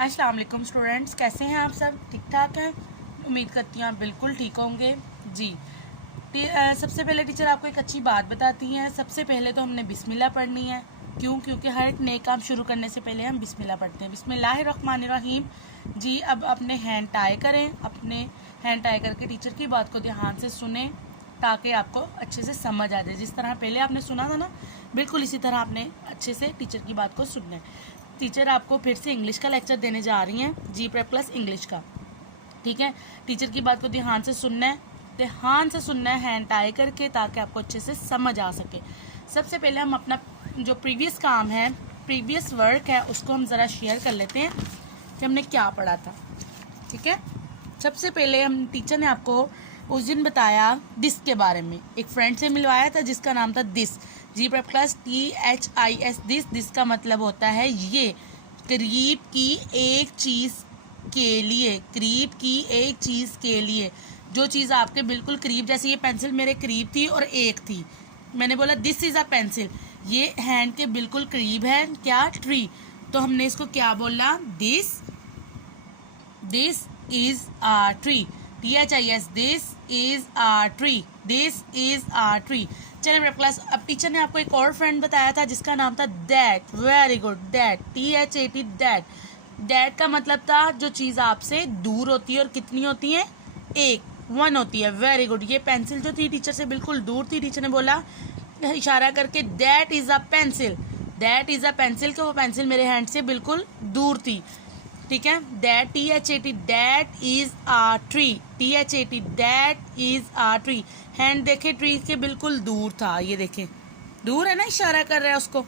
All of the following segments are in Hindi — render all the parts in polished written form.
अस्सलाम वालेकुम स्टूडेंट्स, कैसे हैं आप सब? ठीक ठाक हैं? उम्मीद करती हूँ आप बिल्कुल ठीक होंगे जी। सबसे पहले टीचर आपको एक अच्छी बात बताती हैं। सबसे पहले तो हमने बिस्मिल्लाह पढ़नी है। क्योंकि हर एक नए काम शुरू करने से पहले हम बिस्मिल्लाह पढ़ते हैं। बिस्मिल्लाहिर्रहमानिर्रहीम जी। अब अपने हैंड टाई करें। अपने हैंड टाई करके टीचर की बात को ध्यान से सुने ताकि आपको अच्छे से समझ आ जाए। जिस तरह पहले आपने सुना था ना, बिल्कुल इसी तरह आपने अच्छे से टीचर की बात को सुनना है। टीचर आपको फिर से इंग्लिश का लेक्चर देने जा रही हैं, जी प्रेप प्लस इंग्लिश का। ठीक है, टीचर की बात को ध्यान से सुनना है, हैंड टाई करके, ताकि आपको अच्छे से समझ आ सके। सबसे पहले हम अपना जो प्रीवियस काम है, प्रीवियस वर्क है, उसको हम ज़रा शेयर कर लेते हैं कि हमने क्या पढ़ा था। ठीक है, सबसे पहले हम टीचर ने आपको उस दिन बताया दिस के बारे में। एक फ्रेंड से मिलवाया था जिसका नाम था this, G prep class THIS। This का मतलब होता है ये, करीब की एक चीज़ के लिए, करीब की एक चीज़ के लिए, जो चीज़ आपके बिल्कुल करीब। जैसे ये पेंसिल मेरे करीब थी और एक थी, मैंने बोला दिस इज़ अ पेंसिल, ये हैंड के बिल्कुल करीब है क्या, ट्री। तो हमने इसको क्या बोला, this is a tree, THIS, this is a tree, this is a tree. चलिए मेरे क्लास, अब टीचर ने आपको एक और फ्रेंड बताया था जिसका नाम था that. Very good, that, THAT, that. That का मतलब था जो चीज़ आपसे दूर होती है, और कितनी होती है, एक, वन होती है। Very good. ये पेंसिल जो थी टीचर से बिल्कुल दूर थी। टीचर ने बोला इशारा करके, that is a pencil, that is a pencil, कि वो पेंसिल मेरे हैंड से बिल्कुल दूर थी। ठीक है, that, THAT, that is a tree, THAT, that is a tree. Hand देखे ट्री के बिल्कुल दूर था, ये देखे दूर है ना, इशारा कर रहा है उसको,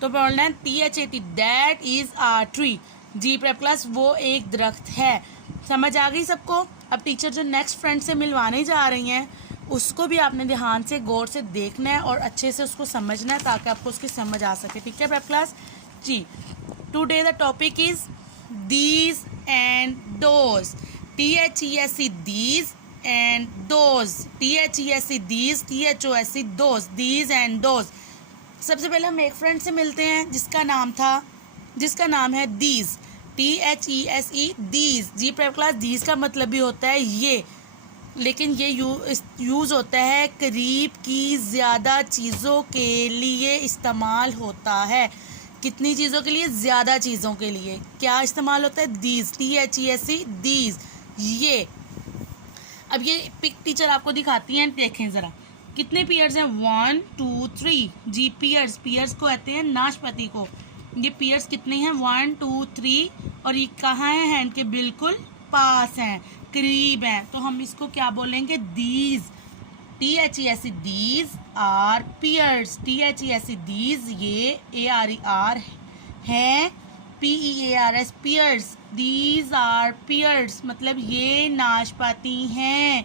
तो बोलना है THAT, that is a tree. G prep class, वो एक दरख्त है। समझ आ गई सबको? अब टीचर जो नेक्स्ट फ्रेंड से मिलवाने जा रही हैं, उसको भी आपने ध्यान से गौर से देखना है और अच्छे से उसको समझना है, ताकि आपको उसकी समझ आ सके। ठीक है prep class ji. Today the topic is these and those, THESE, these and those, THESE, these, THOSE, those, these and those। सबसे पहले हम एक फ्रेंड से मिलते हैं जिसका नाम है these, THESE, these। G prep class, these का मतलब भी होता है ये, लेकिन ये यूज़ होता है करीब की ज़्यादा चीज़ों के लिए इस्तेमाल होता है। कितनी चीज़ों के लिए, ज़्यादा चीज़ों के लिए क्या इस्तेमाल होता है, दीज, THESE, दीज, ये। अब ये पिक टीचर आपको दिखाती हैं, देखें ज़रा कितने पेयर्स हैं, 1 2 3। जी पेयर्स को कहते हैं नाशपाती को। ये पेयर्स कितने हैं, 1 2 3, और ये कहाँ हैं, हैंड के बिल्कुल पास हैं, करीब हैं, तो हम इसको क्या बोलेंगे, these, THESE, these are pears, THESE, these, ये ARER हैं, PEARS, pears, these are pears, मतलब ये नाशपाती हैं,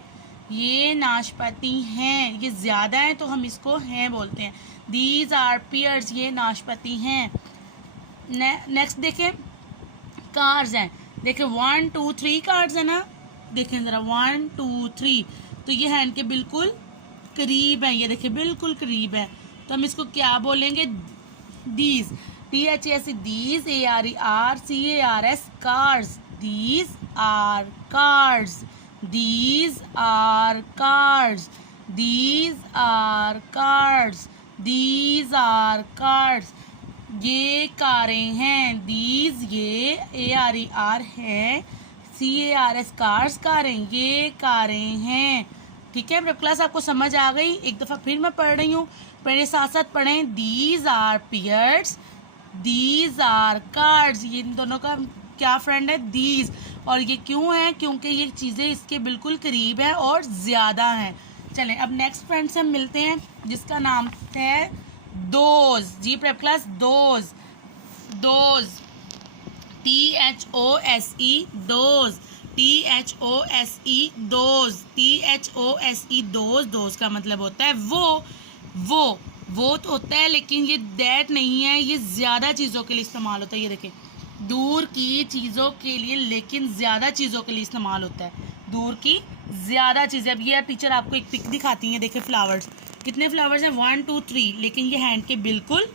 ये नाशपाती हैं, ये ज़्यादा हैं तो हम इसको हैं बोलते हैं, these are pears, ये नाशपाती हैं। नेक्स्ट देखें, कार्स हैं, देखें 1 2 3 कार्स है ना, देखें ज़रा 1 2 3, तो ये हैंड के बिल्कुल करीब है, ये देखिए बिल्कुल करीब है, तो हम इसको क्या बोलेंगे, these, THESE, these, ARER CARS, cars, these are cars, these are cars, these are cars, these are cars, ये कारें हैं, दीज, ये ARER है, CARS, कार्स, कारें, ये कारें हैं। ठीक है प्रेप क्लास, आपको समझ आ गई? एक दफ़ा फिर मैं पढ़ रही हूँ, मेरे साथ साथ पढ़ें। These are pears, these are cards, ये इन दोनों का क्या फ्रेंड है, दीज। और ये क्यों है, क्योंकि ये चीज़ें इसके बिल्कुल करीब हैं और ज़्यादा हैं। चलें अब नेक्स्ट फ्रेंड से हम मिलते हैं जिसका नाम है those. G prep class, those, THOSE, those, THOSE, those का मतलब होता है वो तो होता है, लेकिन ये दैट नहीं है, ये ज़्यादा चीज़ों के लिए इस्तेमाल होता है। ये देखें, दूर की चीज़ों के लिए, लेकिन ज़्यादा चीज़ों के लिए इस्तेमाल होता है, दूर की ज़्यादा चीज़ें। अब ये टीचर आपको एक पिक दिखाती हैं, देखें फ्लावर्स, कितने फ्लावर्स हैं, 1 2 3, लेकिन ये हैंड के बिल्कुल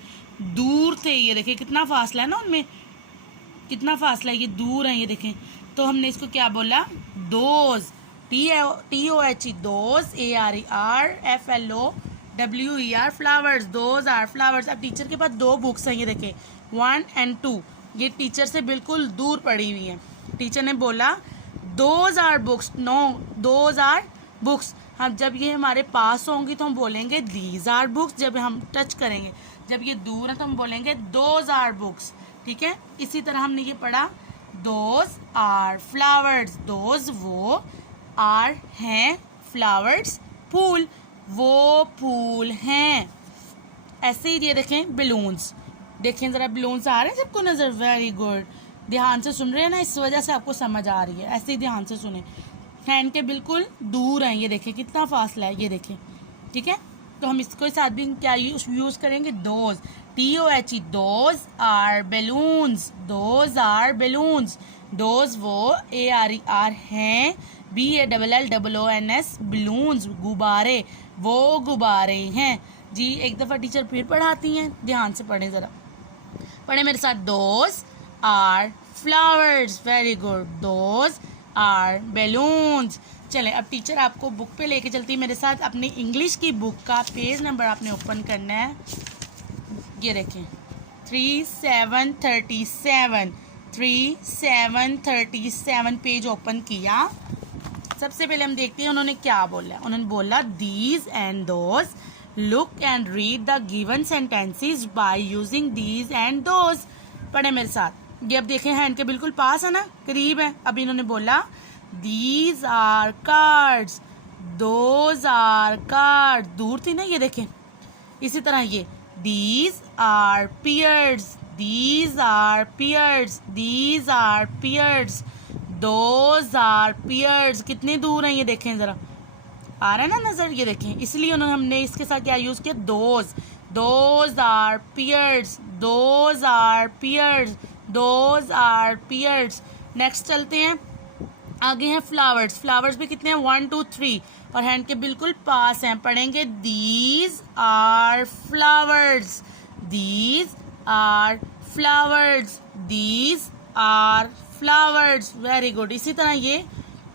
दूर थे, ये देखिए कितना फासला है ना उनमें, कितना फासला है, ये दूर है, ये देखें। तो हमने इसको क्या बोला, those, TOHE, those, ARER, flowers, those are flowers. अब टीचर के पास 2 बुक्स हैं, ये देखें 1 and 2, ये टीचर से बिल्कुल दूर पड़ी हुई है। टीचर ने बोला those are books, no those are books. हम जब ये हमारे पास होंगी तो हम बोलेंगे दीज आर बुक्स, जब हम टच करेंगे। जब ये दूर है तो हम बोलेंगे दोज आर बुक्स, ठीक है। इसी तरह हमने ये पढ़ा, दोज आर फ्लावर्स, दोज वो, आर हैं, फ्लावर्स फूल, वो फूल हैं। ऐसे ही ये देखें बलून्स, देखें ज़रा बलून्स आ रहे हैं सबको नज़र, वेरी गुड, ध्यान से सुन रहे हैं ना, इस वजह से आपको समझ आ रही है, ऐसे ही ध्यान से सुने। हैंड के बिल्कुल दूर हैं, ये देखें कितना फासला है, ये देखें, ठीक है। तो हम इसको साथ भी क्या यूज़ करेंगे, those, TOHE, those are balloons, those are balloons, those वो, ARER हैं, BALLOONS, बलून्स गुब्बारे, वो गुब्बारे हैं जी। एक दफ़ा टीचर फिर पढ़ाती हैं, ध्यान से पढ़ें ज़रा, पढ़े मेरे साथ, those are flowers, very good, those are balloons. चलें अब टीचर आपको बुक पे लेके चलती है मेरे साथ, अपनी इंग्लिश की बुक का पेज नंबर आपने ओपन करना है, ये देखें 3737 पेज ओपन किया। सबसे पहले हम देखते हैं उन्होंने क्या बोला। उन्होंने बोला these and those, look and read the given sentences by using these and those. पढ़े मेरे साथ, ये अब देखें हैंड के बिल्कुल पास है ना, करीब है। अब इन्होंने बोला these are cards, those are card, दूर थी ना, ये देखें। इसी तरह ये these are pears, these are pears, these are pears, those are pears, कितने दूर हैं ये देखें ज़रा, आ रहा है ना नज़र, ये देखें। इसलिए उन्होंने हमने इसके साथ क्या यूज़ किया, those, those are pears, those are pears, those are pears. Next चलते हैं, आगे हैं फ्लावर्स। फ्लावर्स भी कितने हैं, 1 2 3, और हैंड के बिल्कुल पास हैं। पढ़ेंगे these are flowers, these are flowers, these are flowers, very good. इसी तरह ये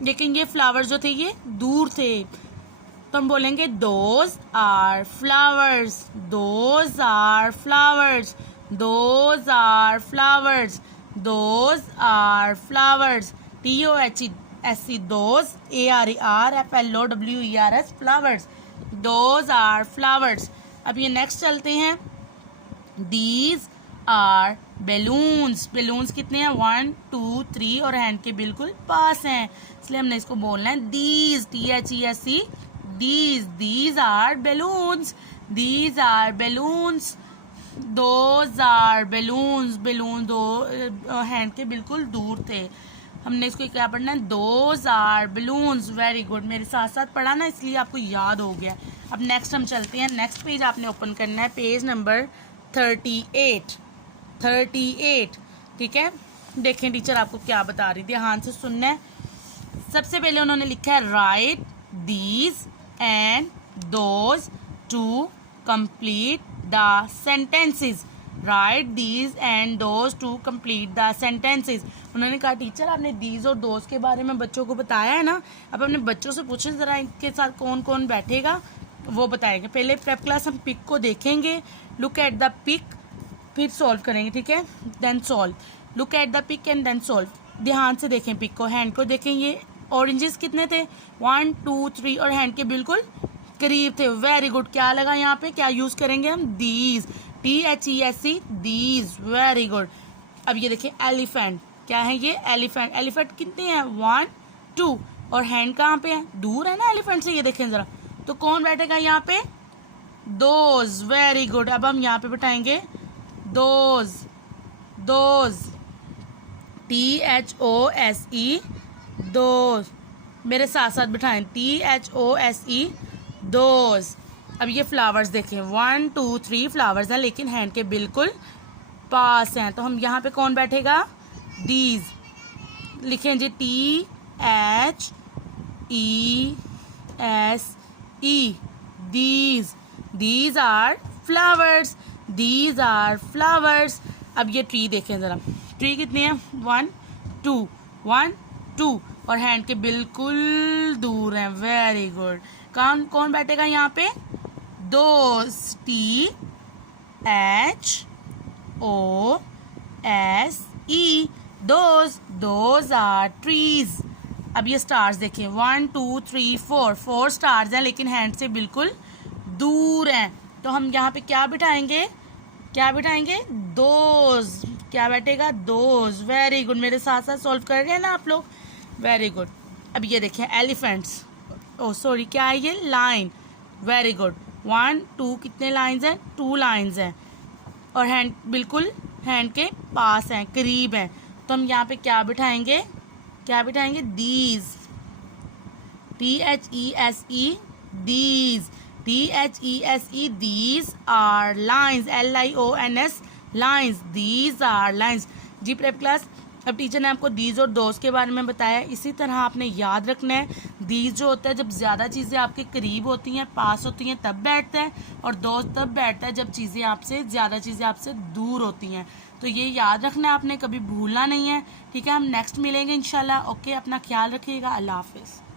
लेकिन ये फ्लावर्स जो थे ये दूर थे, तो हम बोलेंगे those are flowers, those are flowers, those are flowers, those are flowers, TOHE, those, ARER, flowers, those are flowers. अब ये नेक्स्ट चलते हैं, दीज आर बैलून्स। बैलून्स कितने हैं, 1 2 3, और हैंड के बिल्कुल पास हैं, इसलिए हमने इसको बोलना है these, THESE, these, these are balloons, these are balloons, those are balloons. Balloon दो हैंड के बिल्कुल दूर थे, हमने इसको क्या पढ़ना है, those are balloons, very good. मेरे साथ साथ पढ़ा ना, इसलिए आपको याद हो गया। अब नेक्स्ट हम चलते हैं, नेक्स्ट पेज आपने ओपन करना है, पेज नंबर 38, ठीक है। देखें टीचर आपको क्या बता रही थी, ध्यान से सुनना है। सबसे पहले उन्होंने लिखा है right these and those two complete the sentences, right these and those two complete the sentences. उन्होंने कहा टीचर आपने दीज और दोज के बारे में बच्चों को बताया है ना, अब अपने बच्चों से पूछें ज़रा इनके साथ कौन कौन बैठेगा, वो बताएंगे। पहले प्रेप क्लास हम पिक को देखेंगे, लुक एट द पिक, फिर सॉल्व करेंगे, ठीक है, then solve. Look at the pic and then solve. ध्यान से देखें पिक को, हैंड को देखें, ये ऑरेंजेस कितने थे, 1 2 3, और हैंड के बिल्कुल करीब थे, वेरी गुड। क्या लगा यहाँ पे, क्या यूज़ करेंगे हम, these, THESE, these, very good. अब ये देखिए एलिफेंट, क्या है ये, एलिफेंट। एलिफेंट कितने हैं, 1 2, और हैंड कहाँ पे है, दूर है ना एलिफेंट से, ये देखें ज़रा। तो कौन बैठेगा यहाँ पे, दोज, वेरी गुड। अब हम यहाँ पे बैठाएंगे दोज, दोज, THOSE, दोज। मेरे साथ साथ बिठाएं, THOSE, दोज। अब ये फ्लावर्स देखें, 1 2 3 फ्लावर्स हैं, लेकिन हैंड के बिल्कुल पास हैं, तो हम यहाँ पे कौन बैठेगा, दीज। लिखें ji, THESE, these, these are flowers, these are flowers. अब ये ट्री देखें ज़रा, ट्री कितनी है 1 2 1 2 और हैंड के बिल्कुल दूर हैं। Very good. कौन कौन बैठेगा यहाँ पे? दोस्त, THOSE, दोज आर ट्रीज। अब ये स्टार्स देखें 1 2 3 4 स्टार्स हैं लेकिन हैंड से बिल्कुल दूर हैं। तो हम यहाँ पे क्या बिठाएंगे? दोज। क्या बैठेगा? दोज। Very good. मेरे साथ साथ सॉल्व कर रहे हैं ना आप लोग? Very good. अब ये देखें एलिफेंट्स। सॉरी क्या है ये? लाइन। Very good. 1 2 कितने लाइंस हैं? 2 लाइंस हैं और हैंड बिल्कुल हैंड के पास हैं, करीब हैं। तो हम यहाँ पे क्या बिठाएंगे? These. THESE, these. THESE, these are lines. LIONS, lines. These are lines. जी प्रेप क्लास, अब टीचर ने आपको दीज और दोस्त के बारे में बताया। इसी तरह आपने याद रखना है, दीज जो होता है जब ज़्यादा चीज़ें आपके करीब होती हैं, पास होती हैं, तब बैठता है, और दोस्त तब बैठता है जब ज़्यादा चीज़ें आपसे दूर होती हैं। तो ये याद रखना है आपने, कभी भूलना नहीं है। ठीक है, हम नेक्स्ट मिलेंगे इंशाल्लाह। ओके, अपना ख्याल रखिएगा। अल्लाह हाफिज़।